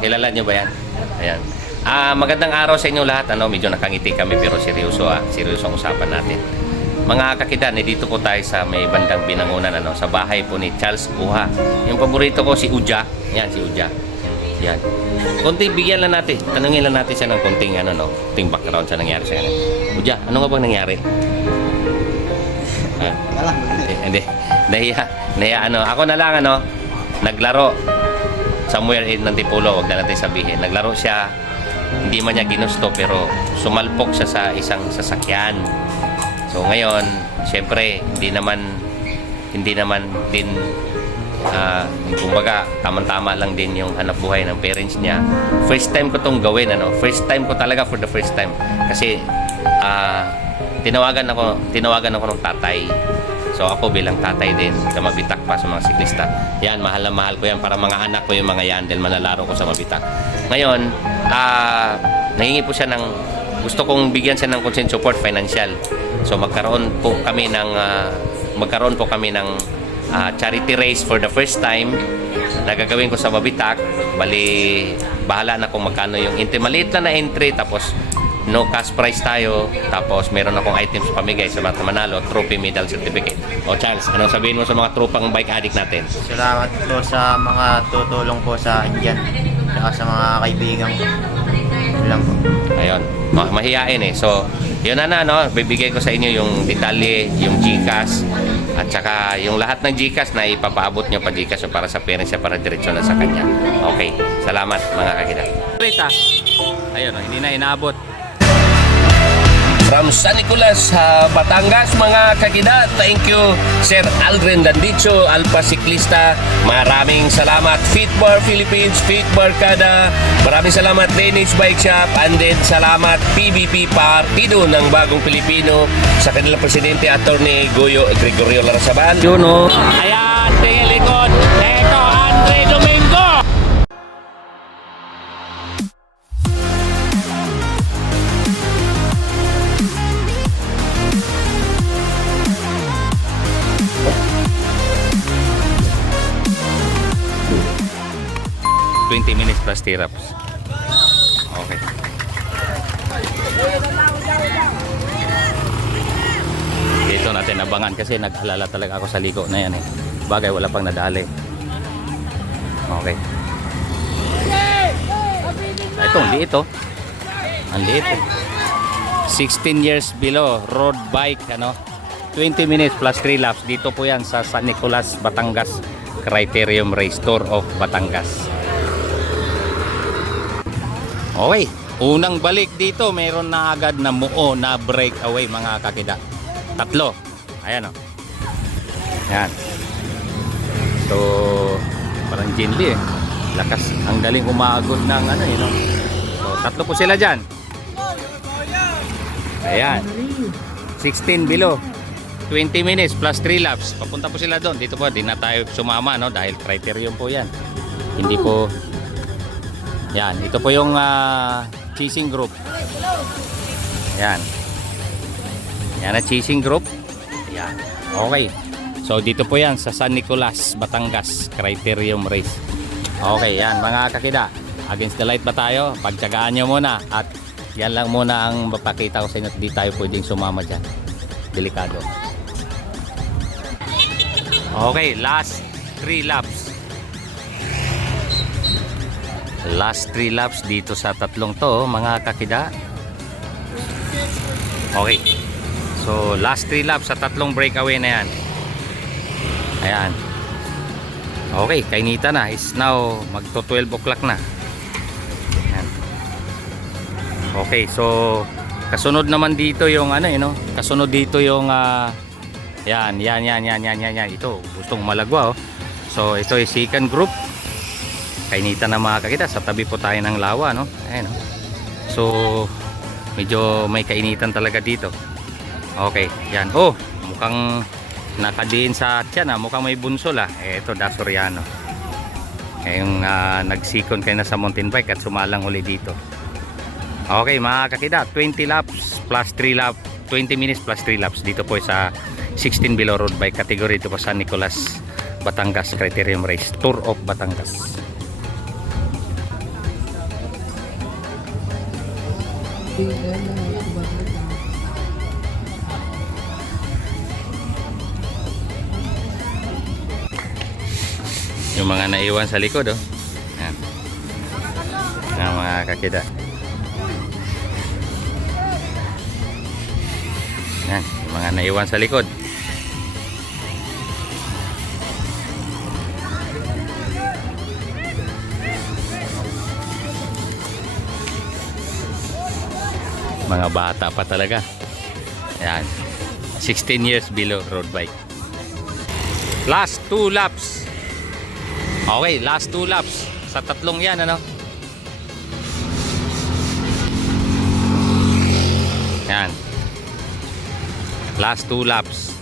kilala nyo ba yan? Ayan. Magandang araw sa inyo lahat. Medyo nakangiti kami pero seryoso seryoso ang usapan natin. Mga kakidan, dito po tayo sa may bandang Binangonan, sa bahay po ni Charles Kuha. Yung paborito ko si Uja. Yan, si Uja. Yan. Konting bigyan lang natin. Tanungin lang natin siya ng konting konting background sa nangyari sa kanya. Uja, ano nga bang nangyari? Hindi. Nahiya. Ako na lang naglaro somewhere in Antipolo, wag na natin sabihin. Naglaro siya, hindi man niya ginusto pero sumalpok siya sa isang sasakyan. So ngayon, syempre hindi naman din kumbaga tamang-tama lang din yung hanap buhay ng parents niya. First time ko tong gawin, first time ko talaga, for the first time. Kasi tinawagan ako ng tatay. So ako bilang tatay din, sa Mabitak pa sa mga siklista. Yan, mahal na mahal ko yan para mga anak ko yung mga yan dahil manlalaro ko sa Mabitak. Ngayon, nahingi po siya gusto kong bigyan siya ng consent support financial. So magkaroon po kami ng charity race for the first time na gagawin ko sa Mabitak. Bali, bahala na kung magkano yung entry. Maliit na entry, tapos no cash prize tayo, tapos meron akong items pamigay sa mga manalo, trophy, medal, certificate. O Charles, anong sabihin mo sa mga tropang bike addict natin? Salamat po sa mga tutulong po sa akin dyan, saka sa mga kaibigan ko. Lang po. Ayun, mahihain So, yun bibigay ko sa inyo yung detalye, yung GCash, at saka yung lahat ng GCash na ipapaabot nyo pa GCash para sa parents niya, para diretsyo na sa kanya. Okay, salamat mga kakita. Ayun, hindi na inaabot. From San Nicolas, Batangas, mga kakida. Thank you, Sir Aldrin Dandicho, Alpha Siklista. Maraming salamat, Fitbar Philippines, Fitbar Kada. Maraming salamat, Danish Bike Shop. And then salamat, PBP Partido ng Bagong Pilipino, sa kanilang presidente, Attorney Gregorio Larrazaban. Ayan, tingin likod. Eko, Andre Domingo. Minutes plus stirrups. Okay. Dito natin abangan kasi nag-alala talaga ako sa liko na yan Bagay, wala pang nadali. Okay. Ito, ang liit Ang liit 16 years below, road bike 20 minutes plus 3 laps. Dito po yan sa San Nicolas, Batangas. Criterium Race Tour of Batangas. Okay, unang balik dito, meron na agad na muo na breakaway mga kakida. 3. Ayan Ayan. So, parang Jinli Lakas, ang galing umaagot ng So, 3 po sila dyan. Ayan. 16 below. 20 minutes plus 3 laps. Papunta po sila doon. Dito po, di na tayo sumama dahil criterium po yan. Hindi po. Yan, ito po yung chasing group. Yan. Yan ang chasing group. Yan. Okay. So dito po yan sa San Nicolas, Batangas, Criterium Race. Okay, yan mga kakida. Against the light ba tayo? Pagtyagaan nyo muna. At yan lang muna ang mapakita ko sa inyo. Hindi tayo pwedeng sumama dyan. Delikado. Okay, last 3 laps. Last 3 laps dito sa 3 to mga kakida. Okay. So last 3 laps sa 3 breakaway na yan. Ayan. Okay, kainita na. Is now magto 12 o'clock na. Ayan. Okay, so kasunod naman dito yung kasunod dito yung yan. Ito, gustong malagwa So ito yung second group. Kainita na mga kakita, sa tabi po tayo ng lawa Ayan So medyo may kainitan talaga dito. Okay, yan. Mukhang nakadiin sa tiyan mukhang may bunsol Ito, Dasoriano. Ngayong nagsikon kayo na sa mountain bike at sumalang uli dito. Okay mga kakita, 20 laps plus 3 laps, 20 minutes plus 3 laps dito po sa 16 below road bike category. Ito po San Nicolas, Batangas, Criterium Race Tour of Batangas. Yung mga naiwan sa likod, oh. Yan. Ang mga kakida. Yan, yung mga naiwan sa likod. Mga bata pa talaga. Yan. 16 years below road bike. Last 2 laps. Okay, last 2 laps. Sa tatlong yan, ano? Yan. Last 2 laps.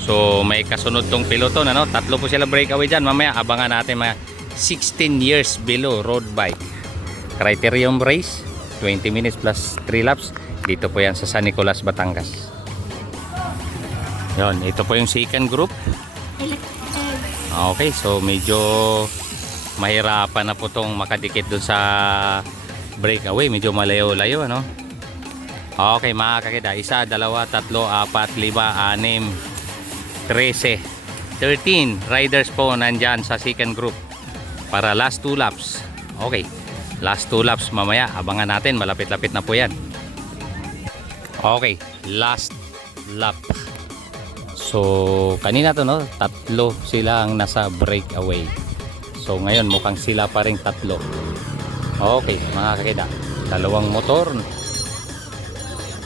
So, may kasunod tong piloton, ano? Tatlo po sila breakaway dyan. Mamaya, abangan natin mga 16 years below road bike. Criterium race. 20 minutes plus 3 laps. Dito po yan sa San Nicolas, Batangas. Yon, ito po yung second group. Okay, so medyo mahirapan na po itong makadikit dun sa breakaway. Medyo malayo-layo, ano? Okay, mga kakida. 1, 2, 3, 4, 5, 6, 13. 13 riders po nandyan sa second group para last 2 laps. Okay, last 2 laps mamaya. Abangan natin. Malapit-lapit na po yan. Okay, last lap. So, kanina to, no? Tatlo sila ang nasa breakaway. So, ngayon mukhang sila pa rin tatlo. Okay, mga kakida. Dalawang motor.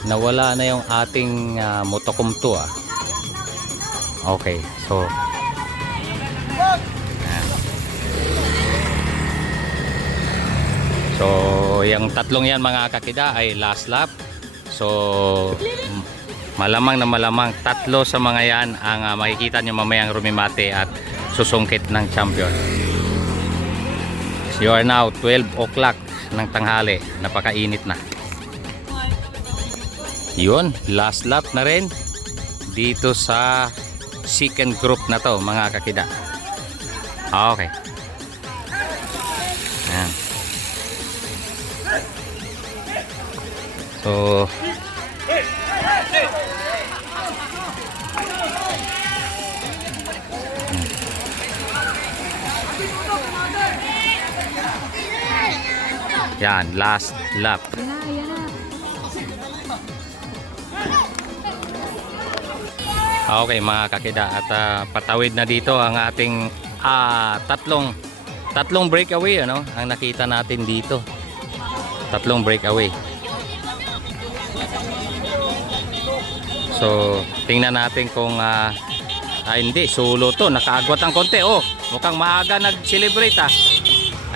Nawala na yung ating motokumto, ah. Okay, so ayan. So, yung tatlong yan mga kakida ay last lap. So, malamang na malamang tatlo sa mga yan ang makikita nyo mamayang rumimate at susungkit ng champion. So, you are now 12 o'clock ng tanghali. Napakainit na. Yun, last lap na rin dito sa second group na to mga kakida. Okay. Ayan. So, yan, last lap. Okay mga kakida, at patawid na dito ang ating tatlong breakaway, ano, ang nakita natin dito. Tatlong breakaway. So, tingnan natin kung hindi, solo to, nakaagwat ang konti. Oh, mukhang maaga nag-celebrate, ah.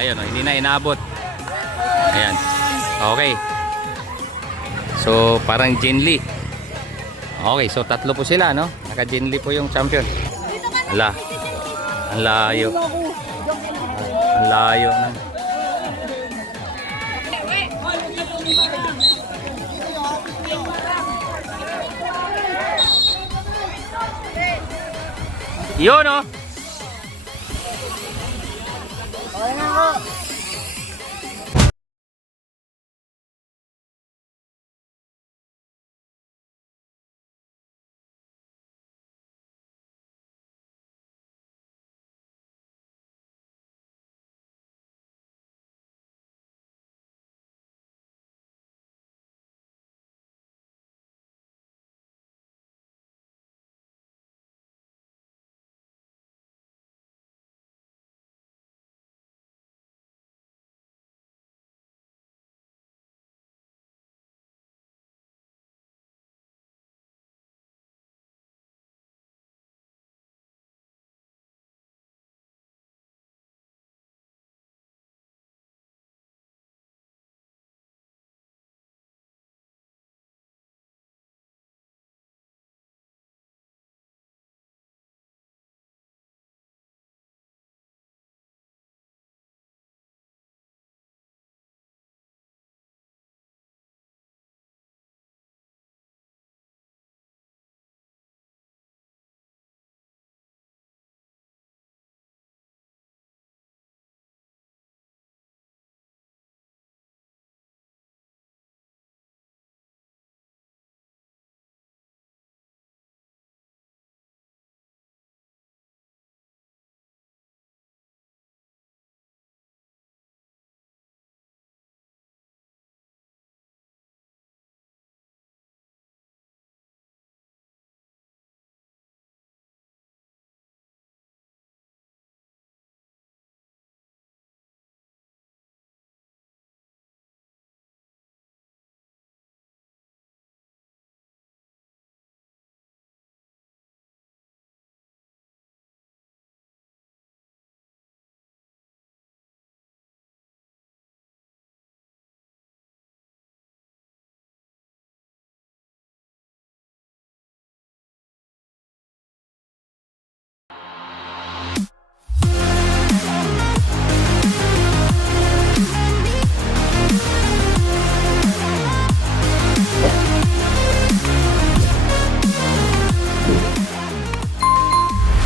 Ayun, oh, hindi na inabot. Ayan. Okay. So, parang Jinli. Okay, so tatlo po sila, no? Naka-Jinli po yung champion. Ala. Ang layo. Ang layo na. Yun, oh.